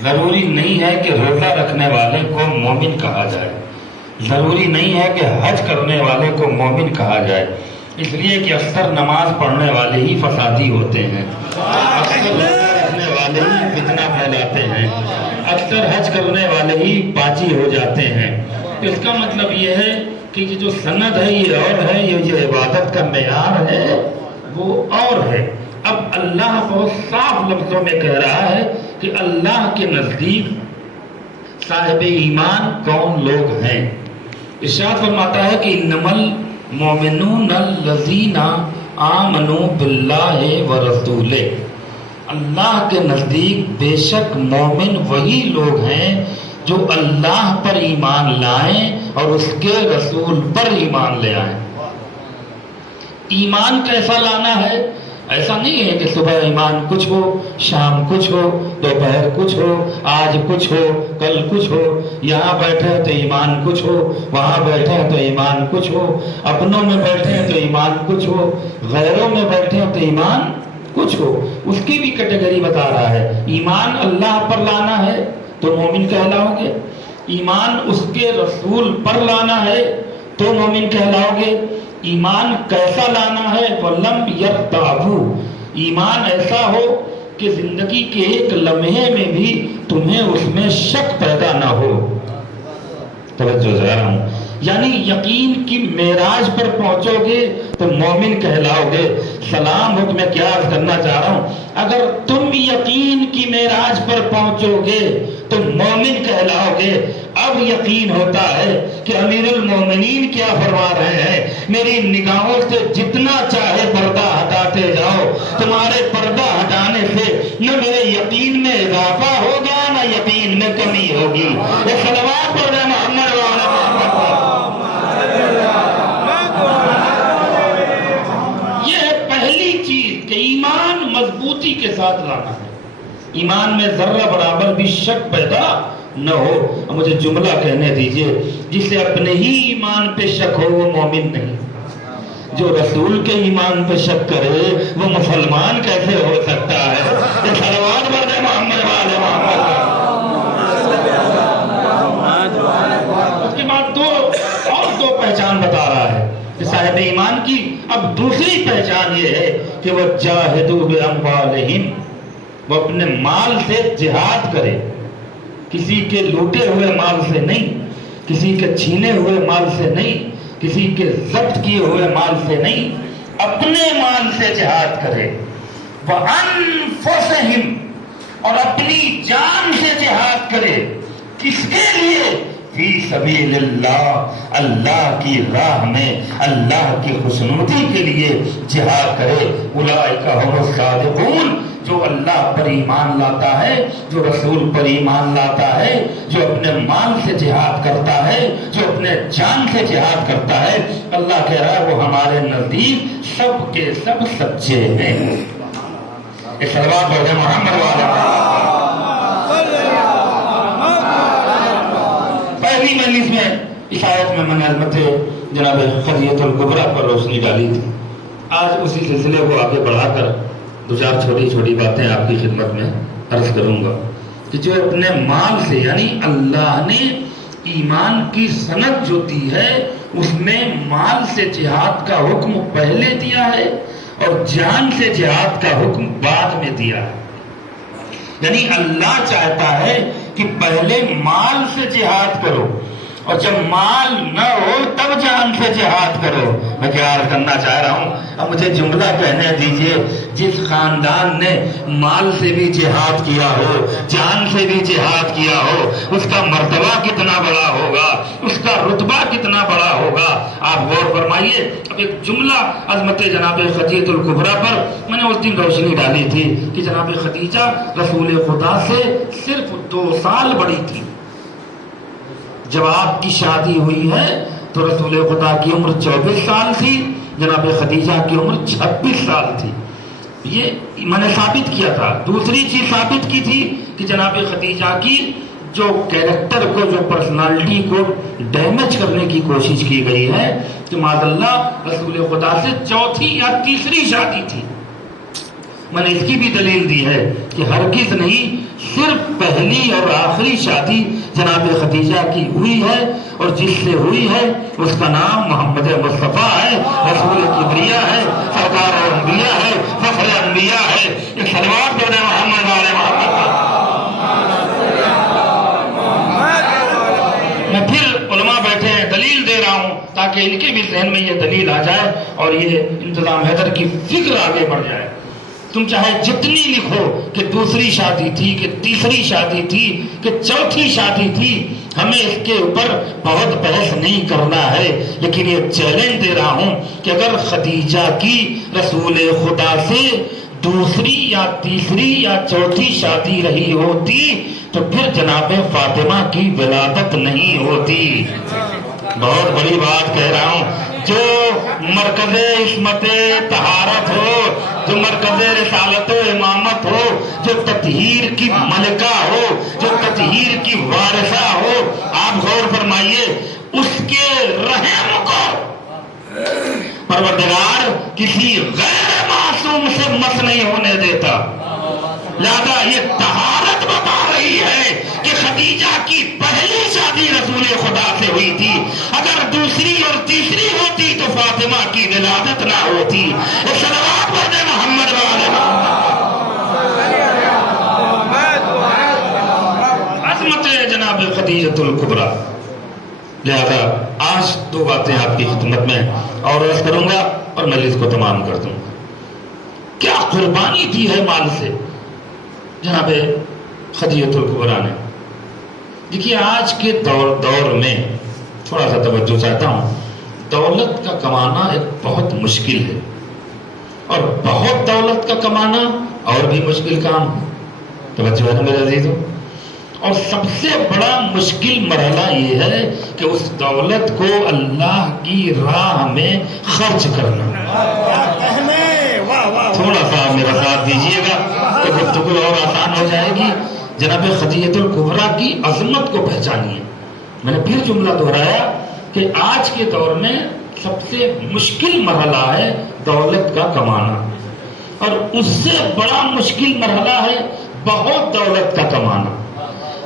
ضروری نہیں ہے کہ روزہ رکھنے والے کو مومن کہا جائے، ضروری نہیں ہے کہ حج کرنے والے کو مومن کہا جائے، اس لیے کہ اکثر نماز پڑھنے والے ہی فسادی ہوتے ہیں، اکثر روزہ رکھنے والے ہی فتنہ پھیلاتے ہیں، اکثر حج کرنے والے ہی پاچی ہو جاتے ہیں۔ اس کا مطلب یہ ہے کہ یہ جو سند ہے یہ اور ہے، یہ جو عبادت کا معیار ہے وہ اور ہے۔ اب اللہ بہت صاف لفظوں میں کہہ رہا ہے کہ اللہ کے نزدیک صاحب ایمان کون لوگ ہیں۔ ارشاد فرماتا ہے کہ انما المؤمنون الذین آمنوا باللہ ورسولہ، اللہ کے نزدیک بے شک مومن وہی لوگ ہیں جو اللہ پر ایمان لائیں اور اس کے رسول پر ایمان لے آئیں۔ ایمان کیسا لانا ہے؟ ایسا نہیں ہے کہ صبح ایمان کچھ ہو، شام کچھ ہو، دوپہر کچھ ہو، آج کچھ ہو، کل کچھ ہو، یہاں بیٹھے تو ایمان کچھ ہو، وہاں بیٹھے تو ایمان کچھ ہو، اپنوں میں بیٹھے تو ایمان کچھ ہو، غیروں میں بیٹھے تو ایمان کچھ ہو۔ اس کی بھی کیٹیگری بتا رہا ہے۔ ایمان اللہ پر لانا ہے تو مومن کہلاؤ گے، ایمان اس کے رسول پر لانا ہے تو مومن کہلاؤ گے۔ ایمان کیسا لانا ہے؟ وَلَمْ يَرْتَابُوا، ایمان ایسا ہو کہ زندگی کے ایک لمحے میں بھی تمہیں اس میں شک پیدا نہ ہو۔ توجہ ذرا ہوں، یعنی یقین کی معراج پر پہنچو گے تو مومن کہلاؤ گے۔ سلام ہو، میں کیا عرض کرنا چاہ رہا ہوں، اگر تم یقین کی معراج پر پہنچو گے تو مومن کہلاؤ گے۔ اب یقین ہوتا ہے کہ امیر المومنین کیا فرما رہے ہیں، میری نگاہوں سے جتنا چاہے پردہ ہٹاتے جاؤ، تمہارے پردہ ہٹانے سے نہ میرے یقین میں اضافہ ہوگا نہ یقین میں کمی ہوگی۔ یہ صلوات پڑھ رہے محمد والا کہ ایمان مضبوطی کے ساتھ لانا ہے، ایمان میں ذرہ برابر بھی شک پیدا نہ ہو۔ اب مجھے جملہ کہنے دیجئے، جسے اپنے ہی ایمان پہ شک ہو وہ مومن نہیں، جو رسول کے ایمان پہ شک کرے وہ مسلمان کیسے ہو سکتا ہے؟ یہ صلوات پڑھ محمد والے محمد۔ اس کے بعد دو پہچان بتا رہا ہے کہ صاحب ایمان کی۔ اب دوسری پہچان یہ ہے کہ وہ جاہدوا باموالہم، وہ اپنے مال سے جہاد کرے، کسی کے لوٹے ہوئے مال سے نہیں، کسی کے چھینے ہوئے مال سے نہیں، کسی کے ضبط کیے ہوئے مال سے نہیں، اپنے مال سے جہاد کرے۔ وانفسہم، اور اپنی جان سے جہاد کرے۔ کس کے لیے؟ فی سبیل اللہ، اللہ کی راہ میں اللہ کی خوشنودی کے لیے جہاد کرے۔ اولئک هم الصادقون، جو اللہ پر ایمان لاتا ہے، جو رسول پر ایمان لاتا ہے، جو اپنے مال سے جہاد کرتا ہے، جو اپنے جان سے جہاد کرتا ہے، اللہ کہہ رہا ہے وہ ہمارے نزدیک سب کے سب سچے ہیں۔ اس صلوات پڑھیں محمد والا۔ پہلی مجلس میں اس آیت میں نے عظمت جناب خدیجۃ الکبریٰ پر روشنی ڈالی تھی۔ آج اسی سلسلے کو آگے بڑھا کر دو چار چھوٹی چھوٹی باتیں آپ کی خدمت میں عرض کروں گا کہ جو اپنے مال سے، یعنی اللہ نے ایمان کی سند جو دی ہے اس میں مال سے جہاد کا حکم پہلے دیا ہے اور جان سے جہاد کا حکم بعد میں دیا ہے۔ یعنی اللہ چاہتا ہے کہ پہلے مال سے جہاد کرو اور جب مال نہ ہو تب جان سے جہاد کرو۔ میں کیا عرض کرنا چاہ رہا ہوں، اب مجھے جملہ کہنے دیجئے، جس خاندان نے مال سے بھی جہاد کیا ہو، جان سے بھی جہاد کیا ہو، اس کا مرتبہ کتنا بڑا ہوگا، اس کا رتبہ کتنا بڑا ہوگا۔ آپ غور فرمائیے۔ اب ایک جملہ عظمت جناب خدیجۃ الکبریٰ پر میں نے اس دن روشنی ڈالی تھی کہ جناب خدیجہ رسول خدا سے صرف 2 سال بڑی تھی۔ جب آپ کی شادی ہوئی ہے تو رسول خدا کی عمر 24 سال تھی، جناب خدیجہ کی عمر 26 سال تھی۔ یہ میں نے ثابت کیا تھا۔ دوسری چیز ثابت کی تھی کہ جناب خدیجہ کی جو کیریکٹر کو، جو پرسنالٹی کو ڈیمیج کرنے کی کوشش کی گئی ہے کہ معاذ اللہ رسول خدا سے 4تھی یا تیسری شادی تھی۔ میں نے اس کی بھی دلیل دی ہے کہ ہرگز نہیں، صرف پہلی اور آخری شادی جناب خدیجہ کی ہوئی ہے، اور جس سے ہوئی ہے اس کا نام محمد مصطفیٰ ہے، رسول کبریہ ہے، سرکار انبیاء ہے، فخر انبیاء ہے۔ ایک صلوات پڑھیں محمد والے محمد پر۔ میں پھر علماء بیٹھے ہیں دلیل دے رہا ہوں تاکہ ان کے بھی ذہن میں یہ دلیل آ جائے اور یہ انتظام حیدر کی فکر آگے بڑھ جائے۔ تم چاہے جتنی لکھو کہ دوسری شادی تھی، کہ تیسری شادی تھی، کہ چوتھی شادی تھی، ہمیں اس کے اوپر بہت بحث نہیں کرنا ہے، لیکن یہ چیلنج دے رہا ہوں کہ اگر خدیجہ کی رسول خدا سے دوسری یا تیسری یا چوتھی شادی رہی ہوتی تو پھر جناب فاطمہ کی ولادت نہیں ہوتی۔ بہت بڑی بات کہہ رہا ہوں۔ جو مرکز عصمت طہارت ہو، جو مرکز رسالت و امامت ہو، جو تطہیر کی ملکہ ہو، جو تطہیر کی وارثہ ہو، آپ غور فرمائیے، اس کے رحم کو پروردگار کسی غیر معصوم سے مس نہیں ہونے دیتا۔ لہذا یہ طہارت بتا رہی ہے کہ خدیجہ کی پہلی شادی رسول خدا سے ہوئی تھی، اگر دوسری اور تیسری ہوتی تو فاطمہ کی ولادت نہ ہوتی۔ صلوات پڑھیں محمد والے عظمت جناب خدیجۃ الکبریٰ۔ لہذا آج دو باتیں آپ کی خدمت میں اور عرض کروں گا اور مجلس کو تمام کر دوں گا۔ کیا قربانی دی ہے مال سے جناب خدیجۃ الکبریٰ نے۔ دیکھیے آج کے دور میں تھوڑا سا توجہ چاہتا ہوں، دولت کا کمانا ایک بہت مشکل ہے، اور بہت دولت کا کمانا اور بھی مشکل کام ہے۔ توجہ ہے نا میرے عزیزو؟ اور سب سے بڑا مشکل مرحلہ یہ ہے کہ اس دولت کو اللہ کی راہ میں خرچ کرنا۔ تھوڑا سا میرا ساتھ دیجیے گا تو گفتگو اور آسان ہو جائے گی۔ جناب خدیجۃ الکبریٰ کی عظمت کو پہچانیے۔ میں نے پھر جملہ دہرایا کہ آج کے دور میں سب سے مشکل مرحلہ ہے دولت کا کمانا، اور اس سے بڑا مشکل مرحلہ ہے بہت دولت کا کمانا،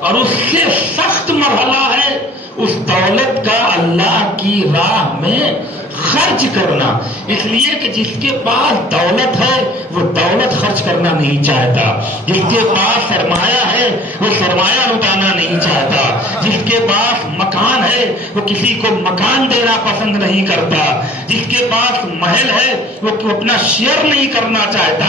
اور اس سے سخت مرحلہ ہے اس دولت کا اللہ کی راہ میں خرچ کرنا۔ اس لیے کہ جس کے پاس دولت ہے وہ دولت خرچ کرنا نہیں چاہتا، جس کے پاس سرمایہ ہے وہ سرمایہ لٹانا نہیں چاہتا، جس کے پاس مکان ہے وہ کسی کو مکان دینا پسند نہیں کرتا، جس کے پاس محل ہے وہ اپنا شیئر نہیں کرنا چاہتا۔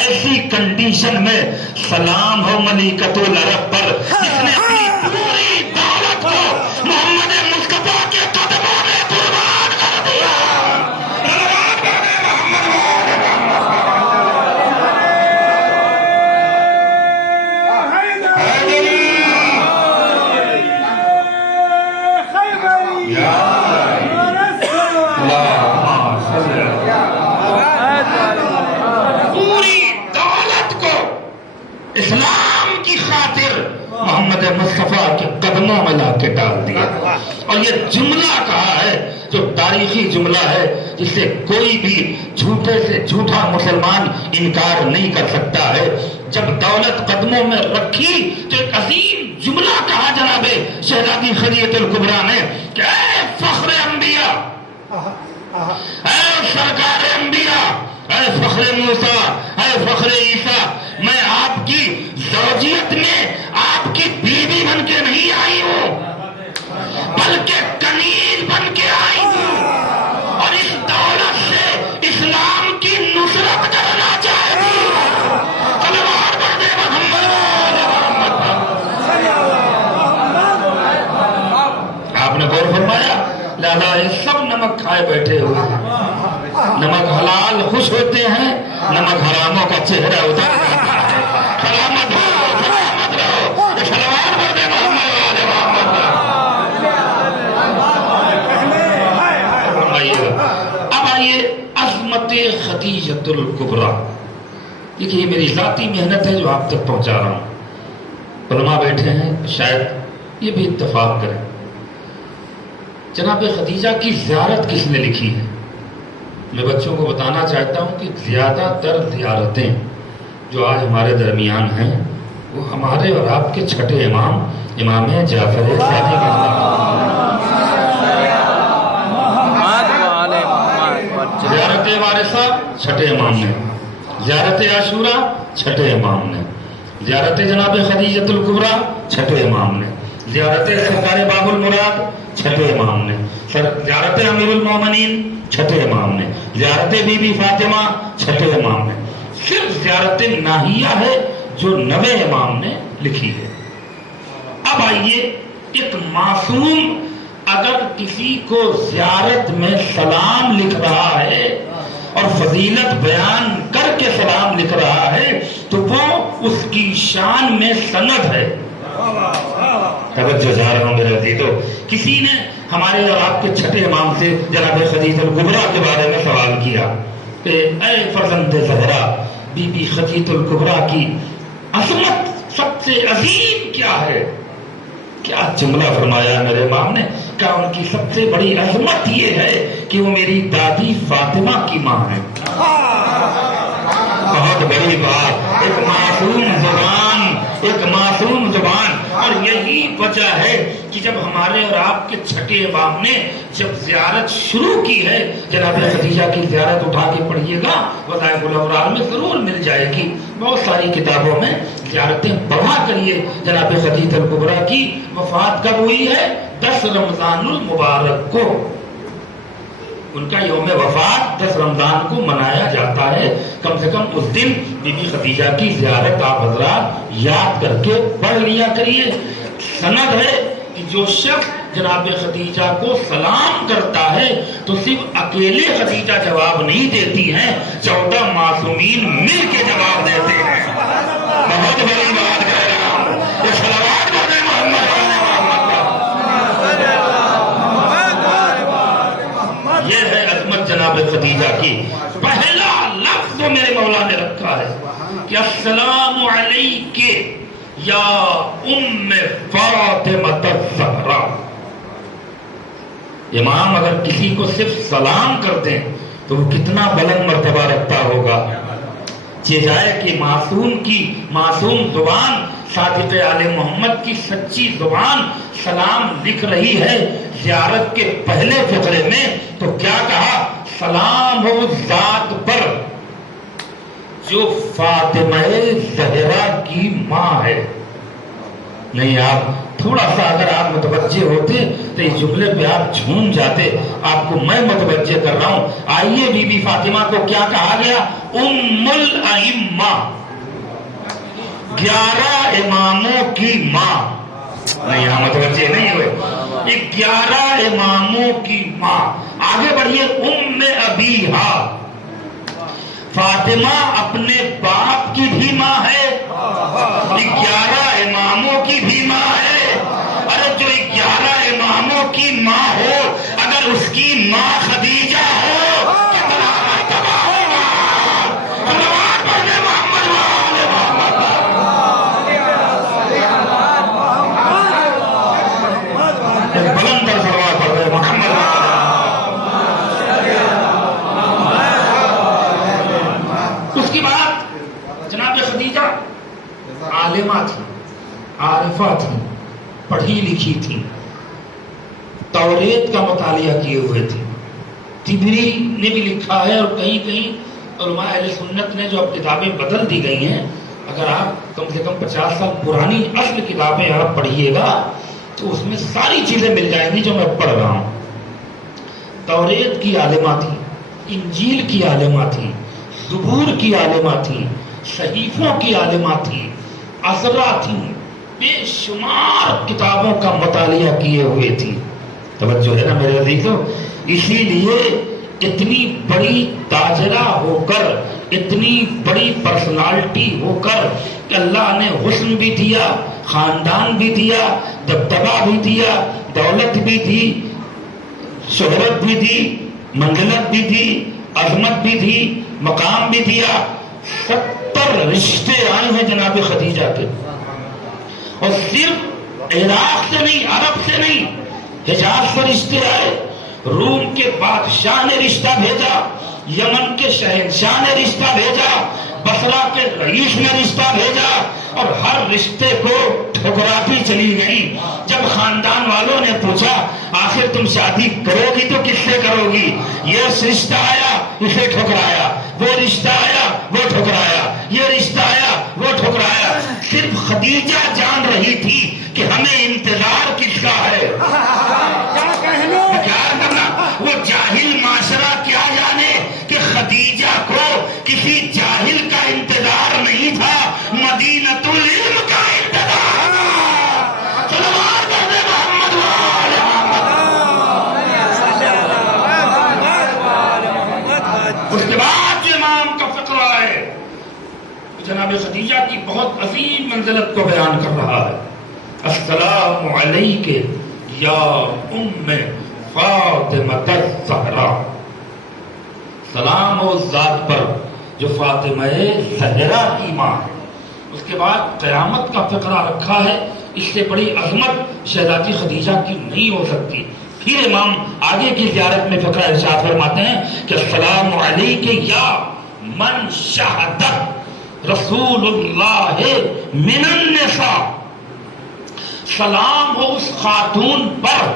ایسی کنڈیشن میں سلام ہو ملکۃ العرب پر جس نے اپنی پوری دولت کو محمد مصطفیٰ کے قدموں میں قربان کر دیا۔ پوری دولت کو اسلام کی خاطر محمد مصطفیٰ کے قدموں میں لا کے ڈال دیا۔ اور یہ جملہ کہا ہے جو تاریخی جملہ ہے جس سے کوئی بھی جھوٹے سے جھوٹا مسلمان انکار نہیں کر سکتا ہے۔ جب دولت قدموں میں رکھی تو ایک عظیم جملہ کہا جناب شہزادی خدیجۃ الکبریٰ نے کہ اے فخر انبیاء، اے سرکار انبیاء، اے فخر موسیٰ، اے فخر عیسیٰ، میں آپ کی زوجیت میں آپ کی بیوی بن کے نہیں آئی ہوں بلکہ کنیز بن کے آئی ہوں، اور اس دولت سے اسلام کی نصرت کرنا چاہتی ہوں۔ صلوات پڑھیں محمد آپ نے غور فرمایا۔ لہذا یہ سب نمک کھائے بیٹھے ہوئے ہیں، نمک حلال خوش ہوتے ہیں، نمک حراموں کا چہرہ اتار جاتا ہے۔ سلامت ہو، سلامت رہو، صلوات پڑھیں محمد والے محمد۔ اب آئیے عظمت خدیجۃ الکبریٰ۔ دیکھیے یہ میری ذاتی محنت ہے جو آپ تک پہنچا رہا ہوں۔ علماء بیٹھے ہیں شاید یہ بھی اتفاق کریں۔ جناب خدیجہ کی زیارت کس نے لکھی ہے؟ میں بچوں کو بتانا چاہتا ہوں کہ زیادہ تر زیارتیں جو آج ہمارے درمیان ہیں وہ ہمارے اور آپ کے چھٹے امام امام جعفر صادق زیارت وارثہ چھٹے امام نے، زیارت عاشورہ چھٹے امام نے، زیارت جناب خدیجۃ الکبریٰ چھٹے امام نے، زیارت سرکار باب المراد چھٹے امام نے، زیارت امیر المومنین چھٹے امام نے، زیارت بی بی فاطمہ چھٹے امام نے، صرف زیارت ناہیہ ہے جو 9ویں امام نے لکھی ہے۔ اب آئیے، ایک معصوم اگر کسی کو زیارت میں سلام لکھ رہا ہے اور فضیلت بیان کر کے سلام لکھ رہا ہے تو وہ اس کی شان میں سند ہے۔ توجہ جا رہا ہوں میرے عزیزو، کسی نے ہمارے اور آپ کے چھٹے امام سے جناب خدیجہ الکبریٰ کے بارے میں سوال کیا کہ اے فرزند زہرا، بی بی خدیجہ الکبریٰ کی عظمت سب سے عظیم کیا ہے؟ کیا جملہ فرمایا میرے امام نے؟ کہا ان کی سب سے بڑی عظمت یہ ہے کہ وہ میری دادی فاطمہ کی ماں ہے۔ بہت بڑی بات، ایک معصوم زبان، اور یہی وجہ ہے کہ جب ہمارے اور آپ کے چھٹے امام نے جب زیارت شروع کی ہے، جناب خدیجہ کی زیارت اٹھا کے پڑھیے گا، وظائف الابرار میں ضرور مل جائے گی، بہت ساری کتابوں میں زیارتیں پڑھا کریے۔ جناب خدیجہ الکبریٰ کی وفات کب ہوئی ہے؟ 10 رمضان المبارک کو، ان کا یوم وفات 10 رمضان کو منایا جاتا ہے۔ کم سے کم اس دن بی بی خدیجہ کی زیارت آپ حضرات یاد کر کے پڑھ لیا کریے۔ سند ہے کہ جو شخص جناب خدیجہ کو سلام کرتا ہے تو صرف اکیلے خدیجہ جواب نہیں دیتی ہیں، 14 معصومین مل کے جواب دیتے ہیں۔ بہت بڑی بات کہہ رہا ہوں، یہ صلوات پڑھیں محمد یہ ہے عظمت جناب خدیجہ کی۔ پہلا لفظ جو میرے مولا نے رکھا ہے کہ السلام علیک یا ام فاطمہ الزہرا۔ امام اگر کسی کو صرف سلام کر دیں تو وہ کتنا بلند مرتبہ رکھتا ہوگا۔ جائے کہ معصوم زبان، صادق آل محمد کی سچی زبان سلام لکھ رہی ہے زیارت کے پہلے فقرے میں، تو کیا کہا؟ سلام ہو ذات پر جو فاطمہ زہرا کی ماں ہے۔ نہیں، آپ تھوڑا سا اگر آپ متوجہ ہوتے تو اس جملے پہ آپ جھوم جاتے۔ آپ کو میں متوجہ کر رہا ہوں۔ آئیے، بی بی فاطمہ کو کیا کہا گیا؟ ام الائمہ، 11 اماموں کی ماں۔ نہیں، آپ متوجہ نہیں ہوئے۔ 11 اماموں کی ماں۔ آگے بڑھیے، ام ابیہا، فاطمہ اپنے باپ کی بھی ماں ہے، 11 اماموں کی بھی ماں ہے۔ ارے جو 11 اماموں کی ماں ہو، اگر اس کی ماں خدیجہ ہو، کتنا مرتبہ ہوگا؟ صلوات پڑھنے محمد وآل محمد۔ بلند پر صلوات پڑھ رہے محمد۔ اس کی بات جناب خدیجہ عالمہ تھی، عارفہ تھی، پڑھی لکھی تھی، توریت کا مطالعہ کیے ہوئے تھی۔ طبری نے بھی لکھا ہے اور کہیں کہیں علماء اہل سنت نے جو اب کتابیں بدل دی گئی ہیں، اگر آپ کم سے کم 50 سال پرانی اصل کتابیں آپ پڑھیے گا تو اس میں ساری چیزیں مل جائیں گی جو میں پڑھ رہا ہوں۔ توریت کی عالمہ تھی، انجیل کی عالمہ تھی، زبور کی عالمہ تھی، صحیفوں کی عالمہ تھی، عذرا تھی، بے شمار کتابوں کا مطالعہ کیے ہوئے تھی۔ توجہ ہے نا میرے عزیزو؟ اسی لیے اتنی بڑی تاجرہ ہو کر، اتنی بڑی پرسنالٹی ہو کر کہ اللہ نے حسن بھی دیا، خاندان بھی دیا، دبدبہ بھی دیا، دولت بھی دی، شہرت بھی دی، منزلت بھی دی، عظمت بھی دی، مقام بھی دیا۔ 70 رشتے آئے ہیں جناب خدیجہ کے، اور صرف عراق سے نہیں، عرب سے نہیں، حجاز سے رشتے آئے، روم کے بادشاہ نے رشتہ بھیجا، یمن کے شہنشاہ نے رشتہ بھیجا، بصرہ کے رئیس نے رشتہ بھیجا اور ہر رشتے کو ٹھکراتی چلی گئی. جب خاندان والوں نے پوچھا آخر تم شادی کرو گی تو کس سے کرو گی؟ یہ رشتہ آیا اسے ٹھکرایا، وہ رشتہ آیا وہ ٹھکرایا، یہ رشتہ آیا وہ ٹھکرایا. صرف خدیجہ جان رہی تھی کہ ہمیں انتظار کس کا ہے. کیا کرنا؟ وہ جاہل معاشرہ کیا جانے کہ خدیجہ کو کسی جاہل کا انتظار نہیں تھا، مدینۃ العلم کا انتظار. صلوات علی محمد وآل محمد. اس کے بعد جو امام کا فقرہ ہے جناب خدیجہ کی بہت عظیم منزلت کو بیان کر رہا ہے. السلام علیک یا ام فاطمہ الزہرا. سلام اس ذات پر جو فاطمہ زہرا کی ماں ہے. اس کے بعد قیامت کا فقرہ رکھا ہے. اس سے بڑی عظمت شہزادی خدیجہ کی نہیں ہو سکتی. پھر امام آگے کی زیارت میں فقرہ ارشاد فرماتے ہیں کہ السلام علیک یا من شہدت رسول اللہ من النساء. سلام ہو اس خاتون پر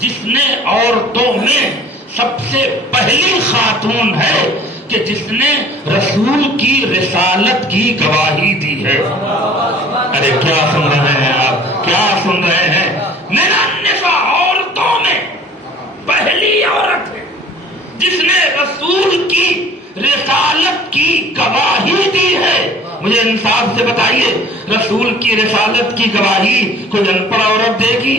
جس نے عورتوں میں سب سے پہلی خاتون ہے کہ جس نے رسول کی رسالت کی گواہی دی ہے. ارے کیا سن رہے ہیں آپ، کیا سن رہے ہیں؟ من النساء، عورتوں میں پہلی عورت ہے جس نے رسول کی رسالت کی گواہی دی ہے. مجھے انصاف سے بتائیے، رسول کی رسالت کی گواہی کوئی ان پڑھ عورت دے گی؟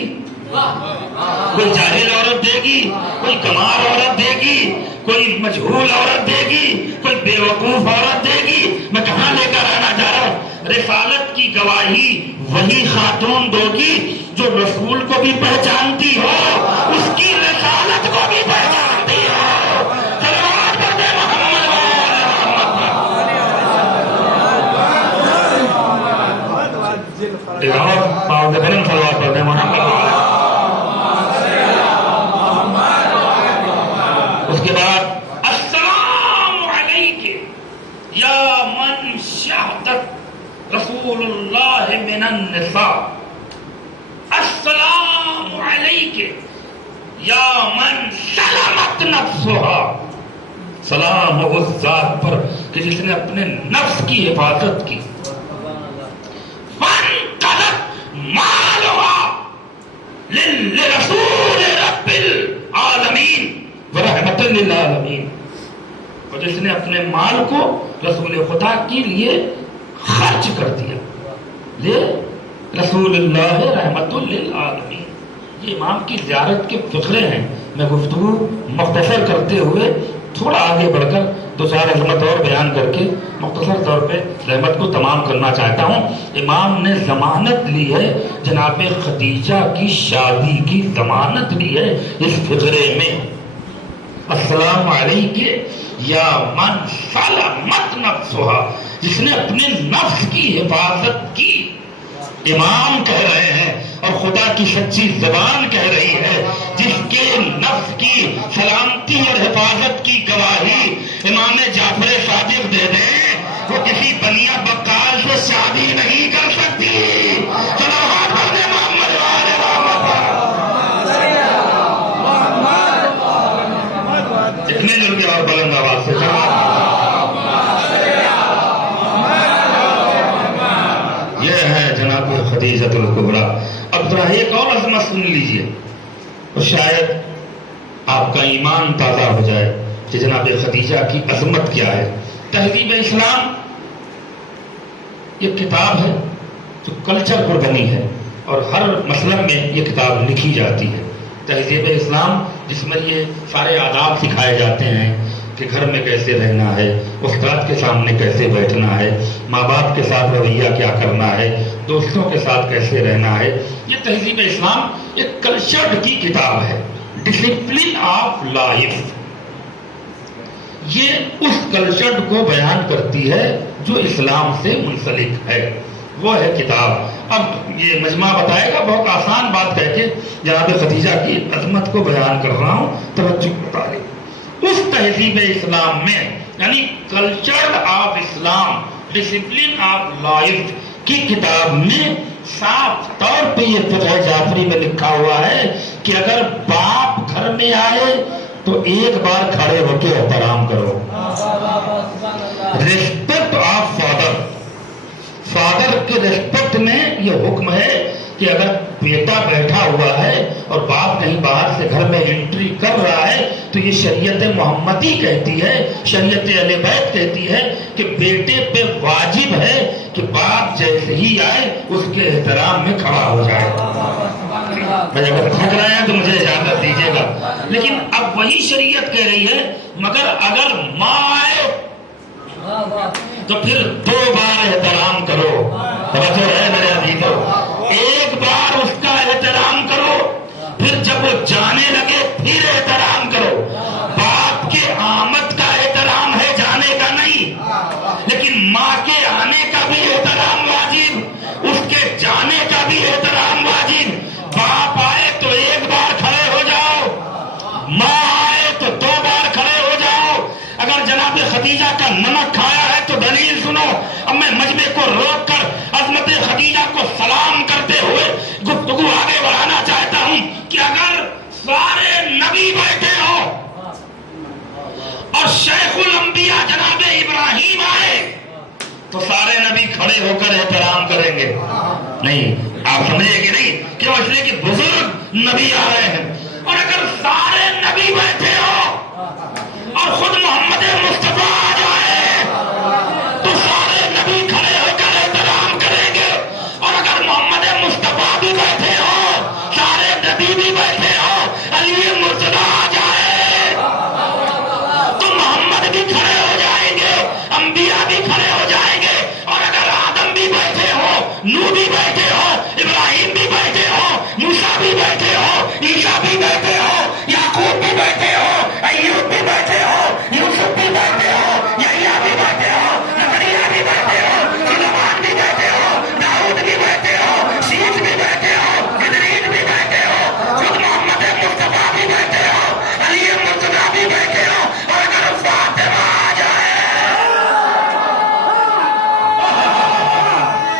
کوئی جاہل عورت دے گی؟ کوئی کمار عورت دے گی؟ کوئی مجہول عورت دے گی؟ کوئی بے وقوف عورت دے گی؟ میں کہاں لے کر آنا چاہ رہا ہوں؟ رسالت کی گواہی وہی خاتون دو گی جو رسول کو بھی پہچانتی ہو، اس کی رسالت کو بھی پہچانتی ہو. اس کے بعد السلام علیک یا من شہدت رسول اللہ من النساء. السلام علیک یا من سلمت نفسها. سلام ہو اس ذات پر کہ جس نے اپنے نفس کی حفاظت کی. لرسول رب العالمین ورحمۃ للعالمین. اور جس نے اپنے مال کو رسول خدا کے لیے خرچ کر دیا، لے رسول اللہ رحمۃ للعالمین. یہ امام کی زیارت کے فقرے ہیں. میں گفتگو مختصر کرتے ہوئے تھوڑا آگے بڑھ کر دو چار عظمت اور بیان کر کے مختصر طور پہ رحمت کو تمام کرنا چاہتا ہوں. امام نے ضمانت لی ہے، جناب خدیجہ کی شادی کی ضمانت لی ہے اس فقرے میں. السلام علیک یا من سلمت نفسها، جس نے اپنے نفس کی حفاظت کی. امام کہہ رہے ہیں اور خدا کی سچی زبان کہہ رہی ہے، جس کے نفس کی سلامتی اور حفاظت کی گواہی امام جعفر صادق دے دیں، وہ کسی بنیا بکال سے شادی نہیں کر سکتی. صلوات علی محمد وآل محمد. اتنے جل کے اور بلند آواز سے خدیجہ الکبریٰ. اب ذرا ایک اور عظمت سن لیجئے اور شاید آپ کا ایمان تازہ ہو جائے کہ جناب خدیجہ کی عظمت کیا ہے. تہذیب اسلام یہ کتاب ہے جو کلچر پر بنی ہے اور ہر مسلک میں یہ کتاب لکھی جاتی ہے. تہذیب اسلام جس میں یہ سارے آداب سکھائے جاتے ہیں کہ گھر میں کیسے رہنا ہے، استاد کے سامنے کیسے بیٹھنا ہے، ماں باپ کے ساتھ رویہ کیا کرنا ہے، دوستوں کے ساتھ کیسے رہنا ہے. یہ تہذیب اسلام ایک کلچر کی کتاب ہے، ڈسپلن آف لائف. یہ اس کلچر کو بیان کرتی ہے جو اسلام سے منسلک ہے، وہ ہے کتاب. اب یہ مجمع بتائے گا، بہت آسان بات کہہ کے جناب خدیجہ کی عظمت کو بیان کر رہا ہوں، توجہ بتا رہی. اس تہذیب اسلام میں یعنی culture of Islam, discipline of life کی کتاب میں صاف طور پہ یہ فقہ جعفری میں لکھا ہوا ہے کہ اگر باپ گھر میں آئے تو ایک بار کھڑے ہو کے احترام کرو. ریسپیکٹ آف فادر، فادر کے ریسپیکٹ میں یہ حکم ہے کہ اگر بیٹا بیٹھا ہوا ہے اور باپ کہیں باہر سے گھر میں انٹری کر رہا ہے تو یہ شریعت محمدی کہتی ہے، شریعت اہل بیت کہتی ہے کہ بیٹے پہ واجب ہے کہ باپ جیسے ہی آئے اس کے احترام میں کھڑا ہو جائے. میں اگر تھک رہے ہیں تو مجھے اجازت دیجیے گا. لیکن اب وہی شریعت کہہ رہی ہے مگر اگر ماں آئے تو پھر 2 بار احترام کرو. توجہ ہے میرے عزیزو، ایک بار اس کا احترام کرو، پھر جب وہ جانے لگے پھر احترام کرو. باپ کے آمد کا احترام ہے، جانے کا نہیں. لیکن ماں کے آنے کا بھی احترام واجب، اس کے جانے کا بھی احترام واجب. باپ آئے تو ایک بار کھڑے ہو جاؤ، ماں آئے تو 2 بار کھڑے ہو جاؤ. اگر جناب خدیجہ کا نمک کھایا ہے تو دلیل سنو. اب میں مجمع کو روک کر عظمت خدیجہ کو سلام کرتے ہوئے گفتگو آگے بڑھانا چاہتا ہوں کہ اگر سارے نبی بیٹھے ہو اور شیخ الانبیاء جناب ابراہیم آئے تو سارے نبی کھڑے ہو کر احترام کریں گے؟ نہیں. آپ سمجھے کہ نہیں؟ کیوں؟ اس لیے کہ بزرگ نبی آ رہے ہیں. اور اگر سارے نبی بیٹھے ہو اور خود محمد مصطفیٰ آ جائے تو سارے نبی کھڑے ہو کر احترام کریں گے. اور اگر محمد مصطفیٰ بھی بیٹھے ہو، سارے نبی بھی بیٹھے ہو، علی مرتضیٰ آ جائے تو محمد بھی کھڑے ہو جائیں گے، انبیاء بھی کھڑے ہو جائیں گے. اور اگر آدم بھی بیٹھے ہو، نوح بھی بیٹھے ہو، ابراہیم بھی بیٹھے ہو، موسیٰ بھی بیٹھے ہو، عیسیٰ بھی بیٹھے ہو، یعقوب بھی بیٹھے ہو، ایوب بھی بیٹھے ہو، یوسف بھی بیٹھے ہو، یحییٰ بھی بیٹھے ہو، زکریا بھی بیٹھے ہو، سلیمان بھی بیٹھے ہو، داؤد بھی بیٹھے ہو، شیش بھی بیٹھے ہو، ادریس بھی بیٹھے ہو، خود محمد مصطفیٰ بھی بیٹھے ہو، علی مرتضیٰ بھی بیٹھے ہو. اور اگر فاطمہ آ جائے،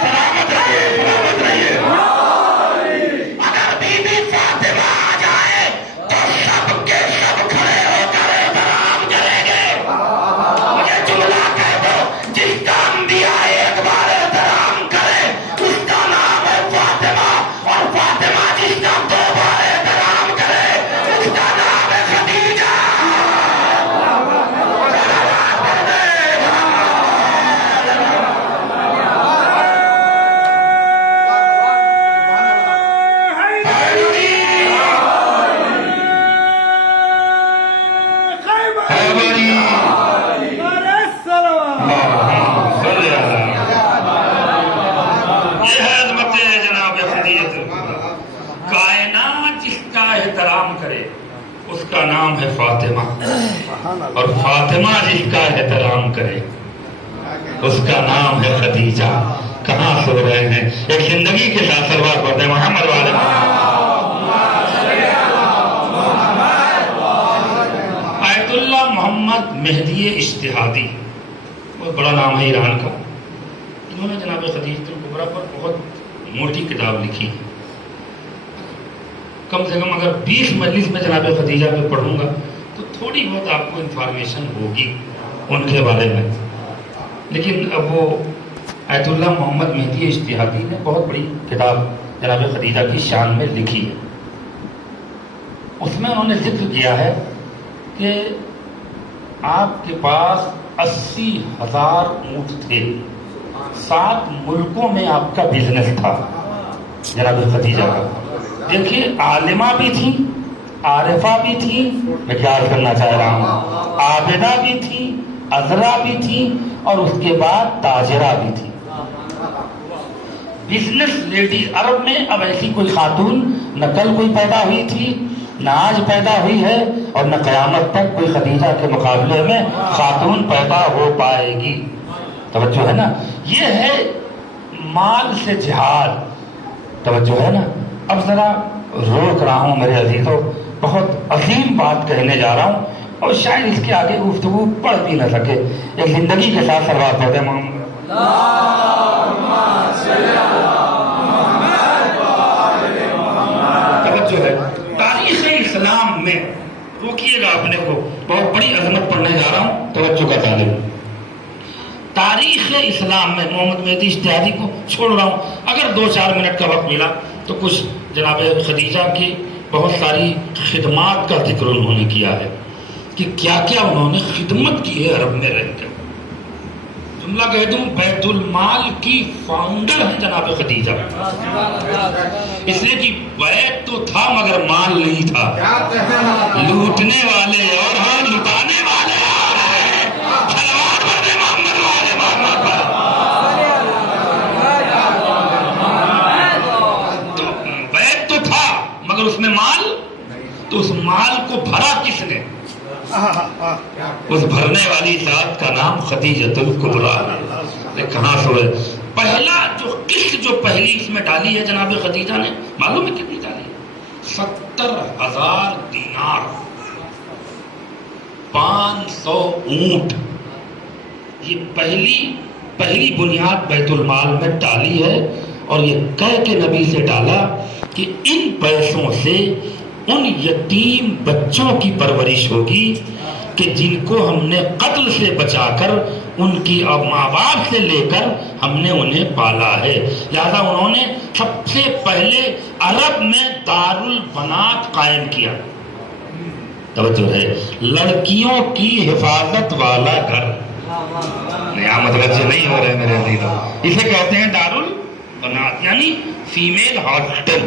سلامت رہیے، سلامت رہیے. اگر بی بی فاطمہ آ جائے تو سب کے سب کھڑے ہو کر احترام کریں گے. مجھے جملہ کہہ دو جس کا انبیاء ایک بار احترام کرے اس کا نام ہے فاطمہ، اور فاطمہ جس کا 2 بار احترام کرے اس کا نام ہے خدیجہ. کائنات جس کا احترام کرے اس کا نام ہے فاطمہ، اور فاطمہ جس کا احترام کرے اس کا نام ہے خدیجہ. کہاں سو رہے ہیں؟ ایک زندگی کے ساتھ سلوات پڑھتے ہیں محمد والے. آیت اللہ محمد مہدی اجتہادی، بہت بڑا نام ہے ایران کا. انہوں نے جناب خدیجہ الکبریٰ پر بہت موٹی کتاب لکھی. کم سے کم اگر 20 مجلس میں جناب خدیجہ پہ پڑھوں گا تو تھوڑی بہت آپ کو انفارمیشن ہوگی ان کے بارے میں. لیکن اب وہ آیت اللہ محمد مہدی اجتہادی نے بہت بڑی کتاب جناب خدیجہ کی شان میں لکھی ہے. اس میں انہوں نے ذکر کیا ہے کہ آپ کے پاس 80,000 اونٹ تھے، 7 ملکوں میں آپ کا بزنس تھا جناب خدیجہ کا. دیکھیے عالمہ بھی تھی، عارفہ بھی تھی، میں خیال کرنا چاہ رہا ہوں، عابدہ بھی تھی، عذرا بھی تھی، اور اس کے بعد تاجرہ بھی تھی. بزنس لیڈی عرب میں اب ایسی کوئی خاتون نہ کل کوئی پیدا ہوئی تھی، نہ آج پیدا ہوئی ہے، اور نہ قیامت تک کوئی خدیجہ کے مقابلے میں خاتون پیدا ہو پائے گی. توجہ ہے نا؟ یہ ہے مال سے جہاد. توجہ ہے نا؟ اب ذرا روک رہا ہوں میرے عزیزوں، بہت عظیم بات کہنے جا رہا ہوں، اور شاید اس کے آگے گفتگو پڑھ بھی نہ سکے. ایک زندگی کے ساتھ سلوات پڑھتے ہیں محمد. توجہ ہے. تاریخ اسلام میں روکیے گا اپنے کو, بہت بڑی عظمت پڑھنے جا رہا ہوں, توجہ کا طالب. تاریخ اسلام میں محمد مہدی اشتہادی کو چھوڑ رہا ہوں. اگر 2-4 منٹ کا وقت ملا تو کچھ جناب خدیجہ کی بہت ساری خدمات کا ذکر انہوں نے کیا ہے کہ کیا کیا انہوں نے خدمت کی ہے عرب میں رہ کر. جملہ کہہ دوں, بیت المال کی فاؤنڈر ہے جناب خدیجہ. اس لیے کہ بیت تو تھا مگر مال نہیں تھا. لوٹنے والے اور ہاں لٹانے والے اور ہیں. سلوات پڑھتے محمد والے محمد پر. تو بیت تو تھا مگر اس میں مال, تو اس مال کو بھرا کس نے؟ اس بھرنے والی ذات کا نام خدیجۃ الکبریٰ. کہاں سے پہلا جو قسط جو پہلی اس میں ڈالی ہے جناب خدیجہ نے, معلوم ہے کتنی ڈالی؟ 70,000 دینار, 500 اونٹ. یہ پہلی بنیاد بیت المال میں ڈالی ہے. اور یہ کہہ کے نبی سے ڈالا کہ ان پیسوں سے ان یتیم بچوں کی پرورش ہوگی کہ جن کو ہم نے قتل سے بچا کر ان کی ماں باپ سے لے کر ہم نے انہیں پالا ہے. لہذا انہوں نے سب سے پہلے عرب میں دارالبنات قائم کیا. توجہ ہے, لڑکیوں کی حفاظت والا گھر. متوجہ نہیں ہو رہے میرے عزیزوں, اسے کہتے ہیں دارالبنات یعنی فیمیل ہاسٹل.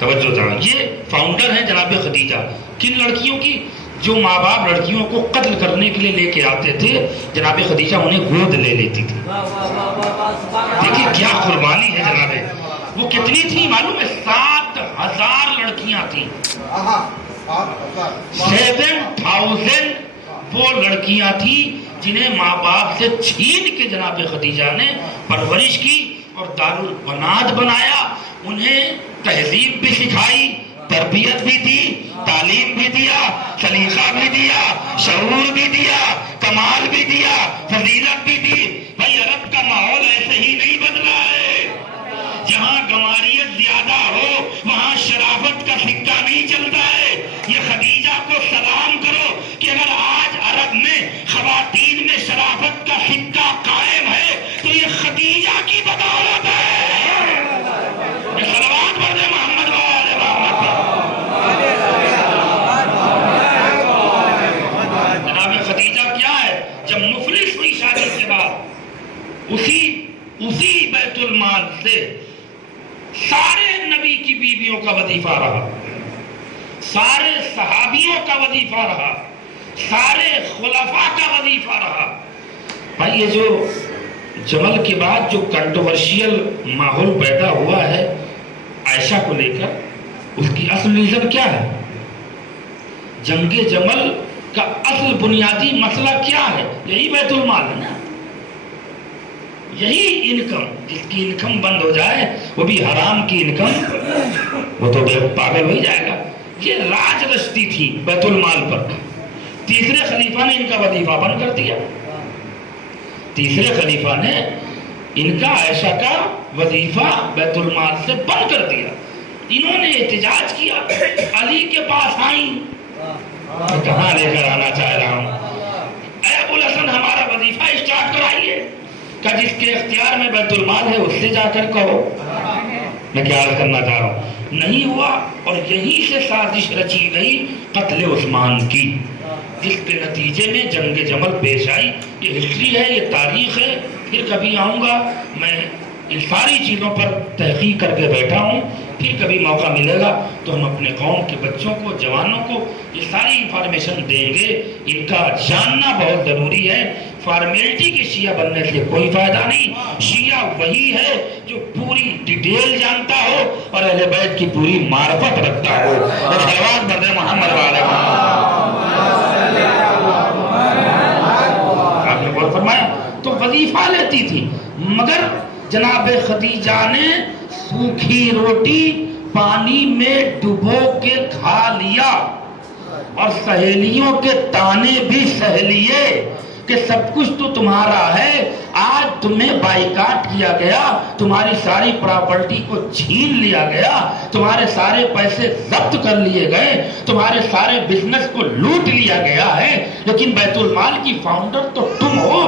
توجہ تھا. یہ فاؤنڈر ہیں جناب خدیجہ. کن لڑکیوں کی؟ جو ماں باپ لڑکیوں کو قتل کرنے کے لیے لے کے آتے تھے, جناب خدیجہ انہیں گود لے لیتی تھی. دیکھیے کیا قربانی ہے جناب. وہ کتنی تھی معلوم ہے؟ 7,000 لڑکیاں تھیں. 7,000 وہ لڑکیاں تھیں جنہیں ماں باپ سے چھین کے جناب خدیجہ نے پرورش کی اور دارالبنات بنایا. انہیں تہذیب بھی سکھائی, تربیت بھی دی, تعلیم بھی دیا, سلیقہ بھی دیا, شعور بھی دیا, کمال بھی دیا, فضیلت بھی دی. بھائی عرب کا ماحول ایسے ہی نہیں بدلا ہے. جہاں گماریت زیادہ ہو وہاں شرافت کا سکہ نہیں چلتا ہے. یہ خدیجہ کو سلام کرو کہ اگر آج عرب میں خواتین میں شرافت کا سکہ قائم ہے تو یہ خدیجہ کی بدولت ہے. سلوات پڑھ دے محمد والے محمد پر. جناب خدیجہ کیا ہے؟ جب مفلس ہوئی شادی کے بعد اسی بیت المال سے سارے نبی کی بیویوں کا وظیفہ رہا, سارے صحابیوں کا وظیفہ رہا, سارے خلفاء کا وظیفہ رہا. بھائی یہ جو جمل کے بعد جو کنٹروورشیل ماحول پیدا ہوا ہے عائشہ کو لے کر, اس کی اصل ریزن کیا ہے؟ جنگ جمل کا اصل بنیادی مسئلہ کیا ہے؟ یہی بیت المال ہے نا. یہی انکم, جس کی انکم بند ہو جائے وہ بھی حرام کی انکم, وہ تو پاگل ہو ہی جائے گا. یہ راج رشتی تھی بیت المال پر. تیسرے خلیفہ نے ان کا وظیفہ بند کر دیا. تیسرے خلیفہ نے ان کا عائشہ کا وظیفہ بیت المال سے بند کر دیا. انہوں نے احتجاج کیا, علی کے پاس آئیں, کہاں لے کر آنا چاہ رہا ہوں, اے ابو الحسن ہمارا وظیفہ اسٹارٹ کرائیے. کہ جس کے اختیار میں بیت المال ہے اس سے جا کر کہو. میں کیا عرض کرنا چاہ رہا ہوں, نہیں ہوا. اور یہیں سے سازش رچی گئی قتل عثمان کی, جس کے نتیجے میں جنگ جمل پیش آئی. یہ ہسٹری ہے, یہ تاریخ ہے. پھر کبھی آؤں گا, میں ان ساری چیزوں پر تحقیق کر کے بیٹھا ہوں. پھر کبھی موقع ملے گا تو ہم اپنے قوم کے بچوں کو, جوانوں کو یہ ساری انفارمیشن دیں گے. ان کا جاننا بہت ضروری ہے. فارمیلٹی کے شیعہ بننے سے کوئی فائدہ نہیں. شیعہ وہی ہے جو پوری ڈیٹیل جانتا ہو اور اہل بیت کی پوری معرفت رکھتا ہو. سلوات پڑھ دیں محمد والے آپ نے غور فرمایا. تو وظیفہ لیتی تھی, مگر جناب خدیجہ نے سوکھی روٹی پانی میں ڈبو کے کھا لیا. اور سہیلیوں کے تانے بھی سہ لیے کہ سب کچھ تو تمہارا ہے، آج تمہیں بائیکاٹ کیا گیا، تمہاری ساری پراپرٹی کو چھین لیا گیا، تمہارے سارے پیسے ضبط کر لیے گئے، تمہارے سارے بزنس کو لوٹ لیا گیا ہے، لیکن بیت المال کی فاؤنڈر تو تم ہو،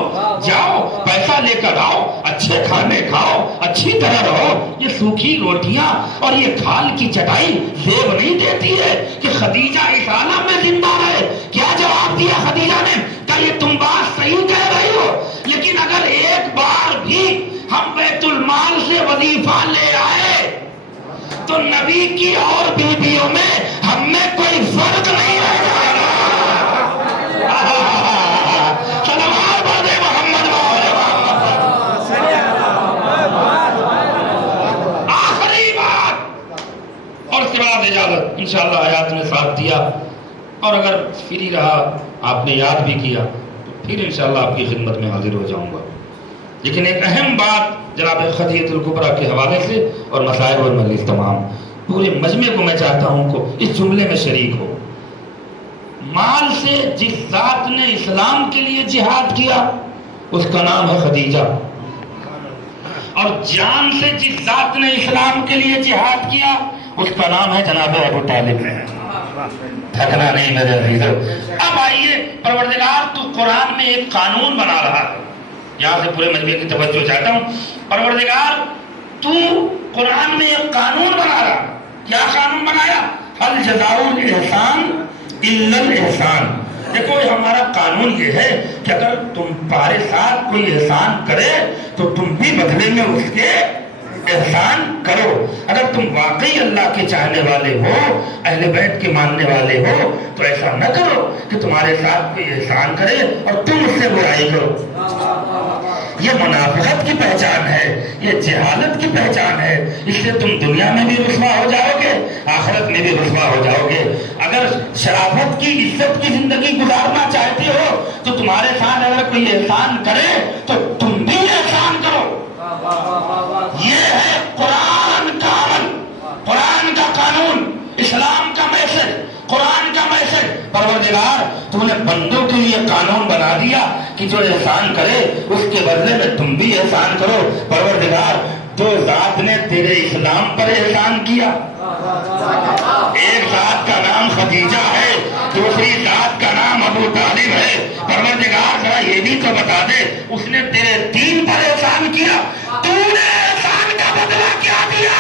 جاؤ پیسہ لے کر آؤ، اچھے کھانے کھاؤ، اچھی طرح رہو۔ یہ سوکھی روٹیاں اور یہ کھال کی چٹائی زیب نہیں دیتی ہے کہ خدیجہ اس عالم میں زندہ رہے۔ کیا جواب دیا خدیجہ نے؟ کہ یہ تم بات صحیح کہہ رہی ہو، لیکن اگر ایک بار بھی ہم بیت المال سے وظیفہ لے آئے تو نبی کی اور بیویوں میں ہم میں کوئی فرق نہیں رہ جائے گا۔ صلوات بردے محمد آخری بات، اور اس کے بعد اجازت انشاءاللہ حیات میں ساتھ دیا، اور اگر فری رہا آپ نے یاد بھی کیا تو پھر انشاءاللہ آپ کی خدمت میں حاضر ہو جاؤں گا۔ لیکن ایک اہم بات جناب خدیجۃ الکبریٰ کے حوالے سے اور مسائل والمجلس تمام پورے مجمع کو میں چاہتا ہوں کو اس جملے میں شریک ہو۔ مال سے جس ذات نے اسلام کے لیے جہاد کیا اس کا نام ہے خدیجہ، اور جان سے جس ذات نے اسلام کے لیے جہاد کیا اس کا نام ہے جناب ابو طالب۔ تھکنا نہیں میرے عزیزو۔ اب آئیے، پروردگار تو قرآن میں ایک قانون بنا رہا ہے، یہاں سے پورے مجمع کی توجہ چاہتا ہوں۔ پروردگار تو قرآن میں ایک قانون بنا رہا، کیا قانون بنایا؟ هل جزاء الاحسان الا الاحسان۔ دیکھو ہمارا قانون یہ ہے کہ اگر تمہارے ساتھ کوئی احسان کرے تو تم بھی بدلے میں اس کے احسان کرو۔ اگر تم واقعی اللہ کے چاہنے والے ہو، اہل بیت کے ماننے والے ہو، تو ایسا نہ کرو کہ تمہارے ساتھ کوئی احسان کرے اور تم اس سے برائی کرو۔ یہ منافقت کی پہچان ہے، یہ جہالت کی پہچان ہے، اس سے تم دنیا میں بھی رسوا ہو جاؤ گے، آخرت میں بھی رسوا ہو جاؤ گے۔ اگر شرافت کی عزت کی زندگی گزارنا چاہتے ہو تو تمہارے ساتھ اگر کوئی احسان کرے تو تم بھی احسان کرو۔ یہ ہے قرآن کا عمل، قرآن کا قانون، اسلام کا میسج، قرآن کا میسج۔ پروردگار تو نے بندوں کے لیے قانون بنا دیا کہ جو احسان کرے اس کے بدلے میں تم بھی احسان کرو۔ پروردگار جو ذات نے تیرے اسلام پر احسان کیا، ایک ذات کا نام خدیجہ ہے، دوسری ذات کا نام ابو طالب ہے۔ پروردگار ذرا یہ بھی تو بتا دے، اس نے تیرے دین پر احسان کیا، تو نے احسان کا بدلہ کیا دیا؟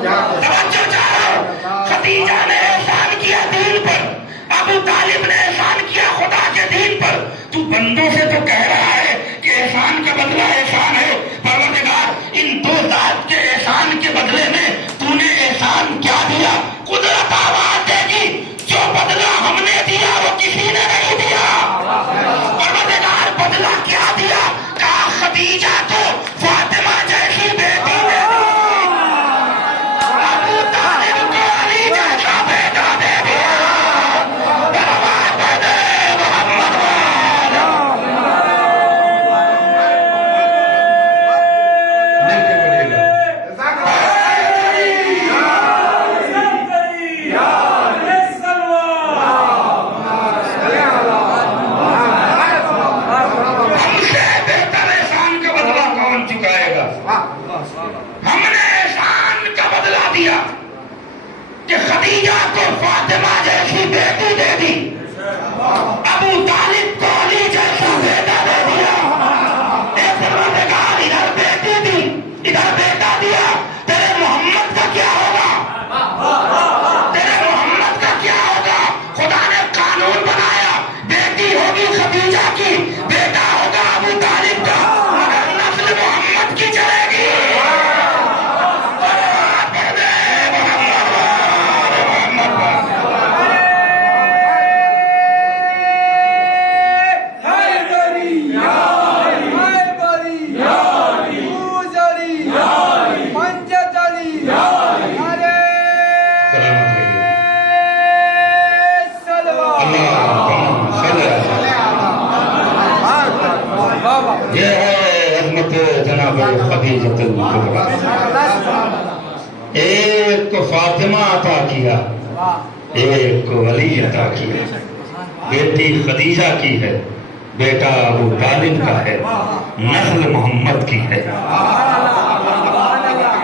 توجہ چاہو، خدیجہ نے احسان کیا دین پر، ابو طالب نے احسان کیا خدا کے دین پر۔ تو بندوں سے تو کہہ رہا ہے کہ احسان کا بدلہ احسان ہے۔ پروردگار ان دو ذات کے احسان کے بدلے میں تو نے احسان کیا دیا؟ قدرت آواز دے گی، جو بدلہ ہم نے دیا وہ کسی نے نہیں دیا۔ پروردگار بدلہ کیا دیا؟ کہا خدیجہ کو فاطمہ جیسی بیٹی دے دی، ابو طالب کو علی جیسا بیٹا دے دیا۔ برباد کر دے محمد والا۔ مل کے بڑھے گا۔ ہم نے احسان کا بدلہ دیا کہ خدیجہ کو فاطمہ جیسی بیٹی دے دی، ابو طالب کو علی جیسا بیٹا دے دیا۔ اے پروردگار ادھر بیٹی دی ادھر بیٹا دیا، تیرے محمد کا کیا ہوگا؟ تیرے محمد کا کیا ہوگا؟ خدا نے قانون بنایا، بیٹی ہوگی خدیجہ کی، بیٹا ہوگا ابو طالب کا، مگر نسل محمد کی چلے گی۔ یہ ہے عظمت جناب خدیجۃ الکبریٰ۔ ایک کو فاطمہ عطا کیا، ایک کو ولی عطا کیا، بیٹی خدیجہ کی ہے، بیٹا ابو طالب کا ہے، نسل محمد کی ہے،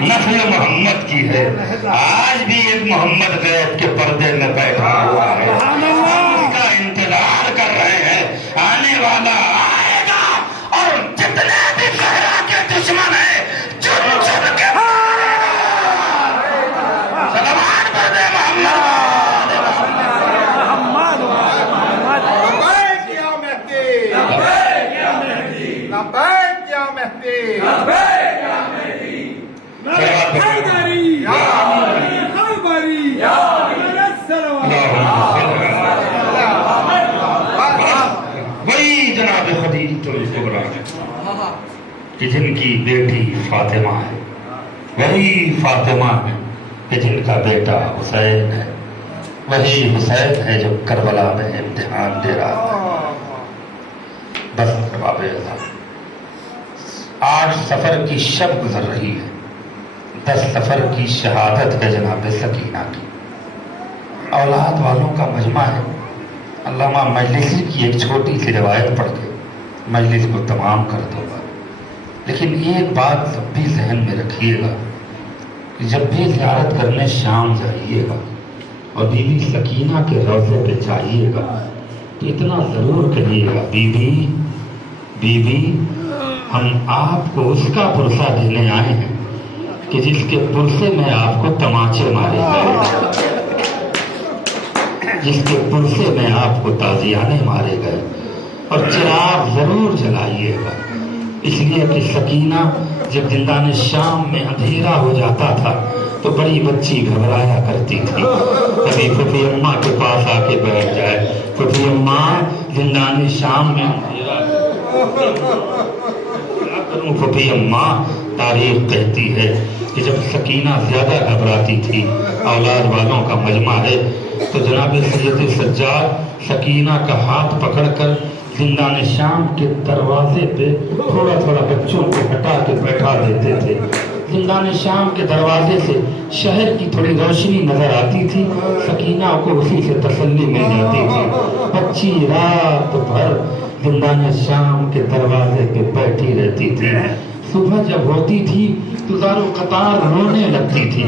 نسل محمد کی ہے۔ آج بھی ایک محمد غیب کے پردے میں بیٹھا ہوا ہے، ہم اس کا انتظار کر رہے ہیں، آنے والا آئے گا، اور جتنے بھی صحرا کے دشمن ہیں چن چن کے مارے گا۔ سلام پر دے محمد۔ لبیک یا مہدی، لبیک یا مہدی، حیدری یا خیبری یا وہی جناب خدیجہ الکبریٰ کہ جن کی بیٹی فاطمہ ہے، وہی فاطمہ ہے کہ جن کا بیٹا حسین ہے، وہی حسین ہے جو کربلا میں امتحان دے رہا ہے۔ بس باب اعظم 8 سفر کی شب گزر رہی ہے، 10 سفر کی شہادت ہے جناب سکینہ کی۔ اولاد والوں کا مجمع ہے۔ علامہ مجلسی کی ایک چھوٹی سی روایت پڑھ کے مجلس کو تمام کر دوں گا، لیکن ایک بات جب بھی ذہن میں رکھیے گا کہ جب بھی زیارت کرنے شام جائیے گا اور بی بی سکینہ کے روضے پہ جائیے گا تو اتنا ضرور کہیے گا، بی بی ہم آپ کو اس کا پرسہ دینے آئے ہیں کہ جس کے پرسے میں آپ کو تماچے مارے گئے، جس کے پرسے میں آپ کو تازیانے مارے گئے، اور چراغ ضرور جلائیے گا، اس لیے کہ سکینہ جب زندان شام میں اندھیرا ہو جاتا تھا تو بڑی بچی گھبرایا کرتی تھی، کبھی پھپھی اماں کے پاس آ کے بیٹھ جائے، پھپھی اماں زندان شام میں اندھیرا پھپھی اماں تاریخ کہتی ہے کہ جب سکینہ زیادہ گھبراتی تھی، اولاد والوں کا مجمع ہے، تو جناب سید سجاد سکینہ کا ہاتھ پکڑ کر زندان شام کے دروازے پہ تھوڑا تھوڑا بچوں کو ہٹا کے بیٹھا دیتے تھے۔ زندان شام کے دروازے سے شہر کی تھوڑی روشنی نظر آتی تھی، سکینہ کو اسی سے تسلی مل جاتی تھی۔ بچی رات بھر زندان شام کے دروازے پہ بیٹھی رہتی تھی، صبح جب ہوتی تھی تو زارو قطار رونے لگتی تھی،